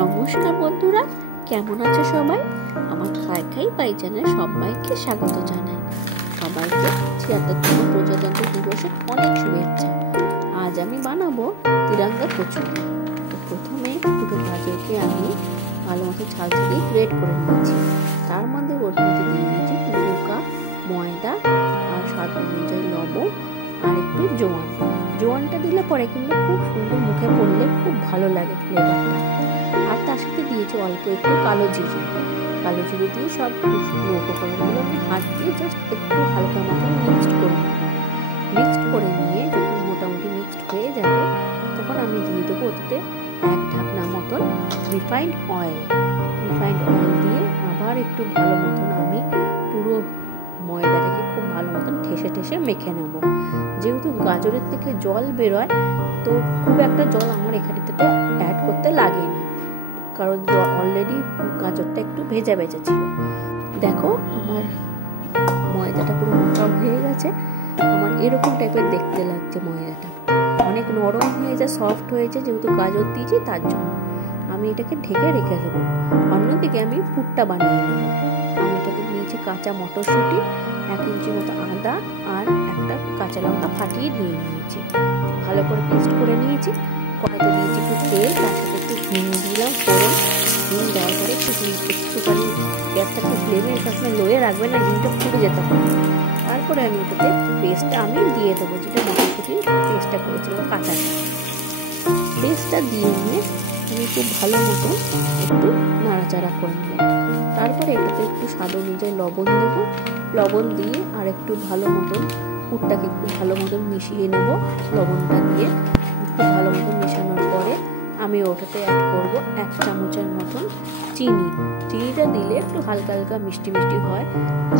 নমস্কার বন্ধুরা, কেমন আছো সবাই? আমার খাই খাই বাই চ্যানেলে সবাইকে স্বাগত জানাই। সবাইকে ৭৬তম প্রজাতন্ত্র দিবসের অনেক শুভেচ্ছা। আজ আমি বানাবো তিরঙ্গা কচুরি। তো প্রথমে দুটো গাজরকে আমি ভালো মতো ছাল দিয়ে গ্রেট করে নিয়েছি। তার মধ্যে ওর মধ্যে দিয়ে দিয়েছি 2 কাপ ময়দা আর স্বাদ অনুযায়ী লবণ আর একটু জোয়ানটা দিলে পরে কিন্তু খুব সুন্দর, মুখে পড়লে খুব ভালো লাগে ফ্লেভারটা। আর তার সাথে দিয়েছি অল্প একটু কালো জিরে দিয়ে সব শুকনো উপকরণগুলো আমি হাত দিয়ে জাস্ট একটু হালকা মতো মিক্সড করে নেব। মিক্সড করে নিয়ে যখন মোটামুটি মিক্সড হয়ে যাবে তখন আমি দিয়ে দেবো ওতে 1 ঢাকনা মতন রিফাইন্ড অয়েল দিয়ে আবার একটু ভালো মতন আমি পুরো ময়দাটাকে খুব ভালো মতন ঠেসে মেখে নেব। যেহেতু গাজরের থেকে জল বেরোয়, তো খুব একটা জল আমার এখানেতে অ্যাড করতে লাগেনি, কারণ অলরেডি গাজরটা একটু ভেজা ছিল। দেখো আমার ময়দাটা পুরো মোটা হয়ে গেছে। আমার এরকম টাইপের দেখতে লাগছে ময়দাটা, অনেক নরম হয়েছে, সফট হয়েছে, যেহেতু গাজর দিয়েছি তার জন্য। আমি এটাকে ঢেকে রেখে দেবো। অন্যদিকে আমি পুরটা বানিয়ে নেবো। আমি এটাকে নিয়েছি কাঁচা মটরশুঁটি, 1 ইঞ্চি মতো আদা আর একটা কাঁচা লঙ্কা ফাটিয়ে দিয়ে নিয়েছি, ভালো করে পেস্ট করে নিয়েছি। কড়াইতে দিয়েছি একটু তেল, তার সাথে একটু হিং দিলাম ফোড়ন। হিং দেওয়ার পরে একটুখানি গ্যাসটাকে ফ্লেমের কাছে লোয়ে রাখবেন না, হিংটা ফুটে যেতে হবে। তারপরে আমি ওটাতে পেস্টটা আমি দিয়ে দেবো, যেটা মটরশুঁটির পেস্টটা করেছিলাম কাঁচাটা। পেস্টটা দিয়ে নিয়ে আমি খুব ভালো মতো একটু নাড়াচাড়া করে নিলাম। তারপরে এটাতে একটু স্বাদ অনুযায়ী লবণ দেবো। লবণ দিয়ে আর একটু ভালো মতন পুরটাকে একটু ভালো মতন মিশিয়ে নেব। লবণটা দিয়ে খুব ভালো মতন মেশানোর পরে আমি ওটাতে অ্যাড করব 1 চামচের মতন চিনিটা দিলে একটু হালকা মিষ্টি হয়,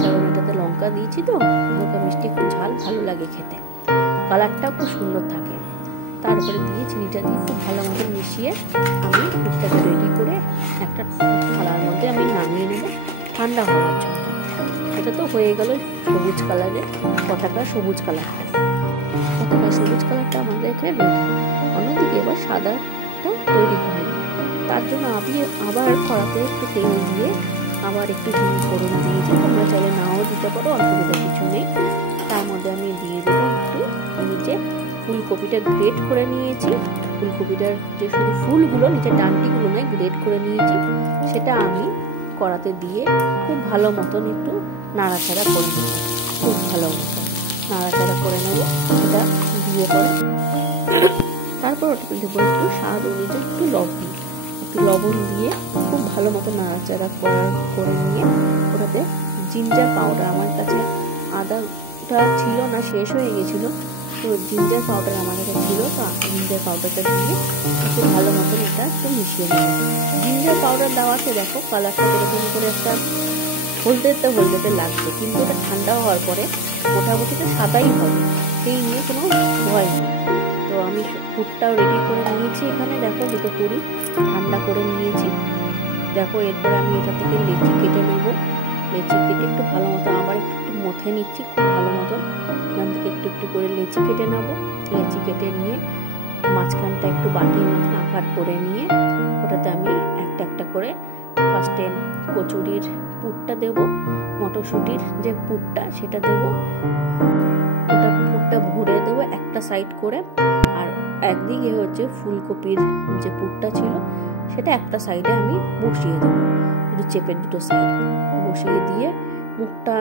কারণ এটাতে লঙ্কা দিয়েছি তো হালকা মিষ্টি, একটু ঝাল ভালো লাগে খেতে, কালারটাও খুব সুন্দর থাকে। তারপরে দিয়ে চিনিটা দিয়ে খুব ভালো মতো মিশিয়ে আমি পুরটাকে রেডি করে একটা থালার মধ্যে আমি নামিয়ে নেব ঠান্ডা হওয়ার জন্য। এটা তো হয়ে গেল সবুজ কালারের পতাকা, সবুজ কালারটা আমাদের এখানে রেডি। অন্যদিকে এবার সাদাটা তৈরি করব। তার জন্য আমি আবার কড়াতে একটু তেল দিয়ে আবার একটু হিং ফোড়ন দিয়েছি, তোমরা চাইলে নাও দিতে পারো, অসুবিধা কিছু নেই। তার মধ্যে আমি দিয়ে দেবো একটু নিচে ফুলকপিটা গ্রেট করে নিয়েছি। ফুলকপিটার যে শুধু ফুলগুলো, নিচে ডান্টিগুলো নয়, গ্রেট করে নিয়েছি, সেটা আমি কড়াতে দিয়ে খুব ভালো মতন একটু নাড়াচাড়া করে নেব। খুব ভালো মতন নাড়াচাড়া করে নেব সেটা দিয়ে পরে। তারপর ওটাতে দেবো একটু স্বাদ অনুযায়ী একটু লবণ দিয়ে খুব ভালো মতো নাড়াচাড়া করে নিয়ে ওটাতে জিঞ্জার পাউডার, আমার কাছে আদাটা ছিল না, শেষ হয়ে গেছিলো, তো জিঞ্জার পাউডার আমার কাছে ছিল, তো জিঞ্জার পাউডারটা দিয়ে একটু ভালো মতন এটা একটু মিশিয়ে নেব। জিঞ্জার পাউডার দেওয়াতে দেখো কালারটা এরকম করে একটা হলদেতে লাগছে, কিন্তু ওটা ঠান্ডা হওয়ার পরে মোটামুটি তো সাদাই হবে, সেই নিয়ে কোনো ভয় নেই। তো আমি পুরটাও রেডি করে নিয়েছি। এখানে দেখো দুটো পুরি ঠান্ডা করে নিয়েছি। দেখো এরপরে আমি এটা থেকে লেচি কেটে নেব। লেচি কেটে একটু ভালো মতো আবার একটু মথে নিচ্ছি খুব ভালো মতন। এখান থেকে একটু করে লেচি কেটে নেব। লেচি কেটে নিয়ে মাঝখানটা একটু বাটির মতন আকার করে নিয়ে ওটাতে আমি একটা করে ফার্স্টে কচুরির পুরটা দেব, মটরশুঁটির যে পুরটা সেটা দেব, ওটা পুরটা ভরে দেবো একটা সাইড করে, আর একদিকে হচ্ছে ফুলকপির যে পুরটা ছিল সেটা একটা সাইডে আমি বসিয়ে দেবো, একটু চেপে দুটো সাইড বসিয়ে দিয়ে মুখটা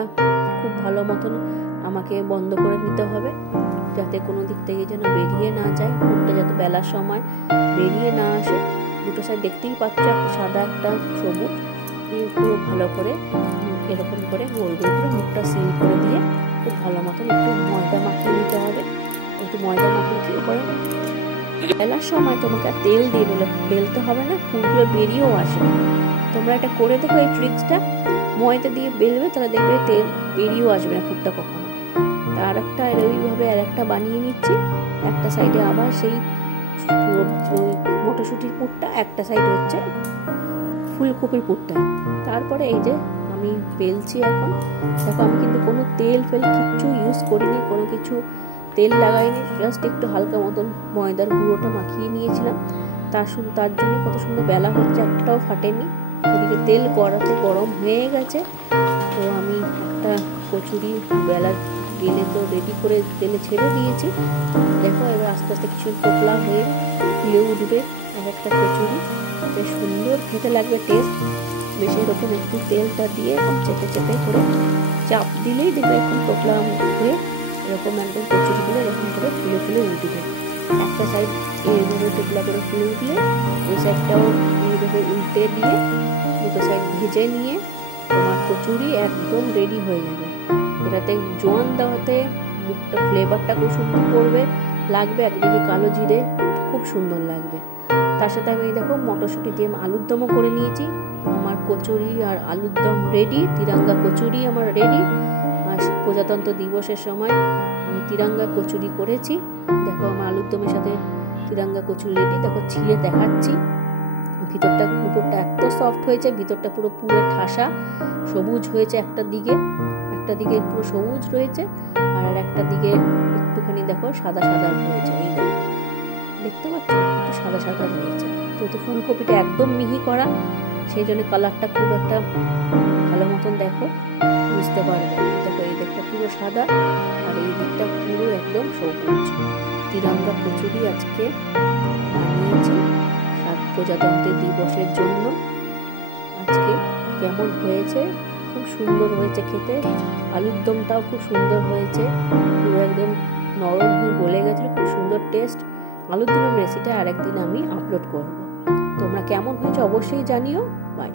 খুব ভালো মতন আমাকে বন্ধ করে নিতে হবে, যাতে কোনো দিক থেকে যেন বেরিয়ে না যায়, পুরটা যাতে বেলার সময় বেরিয়ে না আসে। দুটো সাইড দেখতেই পাচ্ছ, একটা সাদা একটা সবুজ, দিয়ে পুরো ভালো করে এরকম করে গোল করে মুখটা সিল করে দিয়ে খুব ভালো মতন একটু ময়দা মাখিয়ে নিতে হবে। একটু ময়দা মাখিয়ে দিয়ে পরে বেলার সময় তোমাকে আর তেল দিয়ে বেলতে হবে না, ফুলগুলো বেরিয়েও আসবে। তোমরা এটা করে দেখো, এই ট্রিক্সটা ময়দা দিয়ে বেলবে, তাহলে দেখবে তেল বেরিয়েও আসবে না ফুলটা কখনো। আর একটা এইভাবে আর একটা বানিয়ে নিচ্ছি, একটা সাইডে আবার সেই মটরশুঁটির পুরটা, একটা সাইড হচ্ছে ফুলকপির পুরটা। তারপরে এই যে আমি বেলছি এখন, দেখো আমি কিন্তু কোনো তেল কিচ্ছু ইউজ করিনি, কোনো কিছু তেল লাগাইনি, জাস্ট একটু হালকা মতন ময়দার গুঁড়োটা মাখিয়ে নিয়েছিলাম। তার জন্য কত সুন্দর বেলা হচ্ছে, একটাও ফাটেনি। এদিকে তেল কড়াতে গরম হয়ে গেছে, তো আমি একটা কচুরি বেলা গেলে তো রেডি করে তেলে ছেড়ে দিয়েছি। দেখো এবার আস্তে আস্তে কিছু টোপলা হয়ে ফুলে উঠবে এক একটা কচুরি, বেশ সুন্দর খেতে লাগবে টেস্ট। বেশ এরকম একটু তেলটা দিয়ে চেপে চেপে করে চাপ দিলেই দেখবে এখন টোপলা হয়ে এরকম একদম কচুরিগুলো এরকম করে ফুলে ফুলে উঠবে। একটা সাইড এইভাবে টোপলা করে ফুলে উঠলে ওই সাইডটাও এইভাবে উল্টে দিয়ে দুটো সাইড ভেজে নিয়ে তোমার কচুরি একদম রেডি হয়ে যাবে। এটাতে জোয়ান দেওয়াতে মুখটা ফ্লেভারটা খুব সুন্দর পড়বে লাগবে, একদিকে কালো জিরে খুব সুন্দর লাগবে। তার সাথে আমি দেখো মটরশুঁটি দিয়ে আলুর দমও করে নিয়েছি। আমার কচুরি আর আলুর দম রেডি, তিরঙ্গা কচুরি আমার রেডি। আর প্রজাতন্ত্র দিবসের সময় আমি তিরঙ্গা কচুরি করেছি। দেখো আমার আলুর দমের সাথে তিরঙ্গা কচুরি রেডি। দেখো ছিঁড়ে দেখাচ্ছি, ভিতরটা উপরটা এত সফট হয়েছে, ভিতরটা পুরো পুরো ঠাসা সবুজ হয়েছে। একটা দিকে পুরো সবুজ রয়েছে আর একটা দিকে একটুখানি দেখো সাদা সাদা হয়েছে। এই দেখো দেখতে পাচ্ছ একটু সাদা সাদা রয়েছে, যেহেতু ফুলকপিটা একদম মিহি করা সেই জন্য কালারটা খুব একটা ভালো মতন দেখো বুঝতে পারবে। দেখো এই দিকটা পুরো সাদা আর এই দিকটা পুরো একদম সবুজ। তিরঙ্গা কচুরি আজকে বানিয়েছি প্রজাতন্ত্র দিবসের জন্য। আজকে কেমন হয়েছে, খুব সুন্দর হয়েছে খেতে। আলুর দমটাও খুব সুন্দর হয়েছে, পুরো একদম নরম হয়ে গলে গেছিল, খুব সুন্দর টেস্ট। আলুর দমের রেসিপিটা আরেকদিন আমি আপলোড করব। তোমরা কেমন হয়েছে অবশ্যই জানিও। বাই।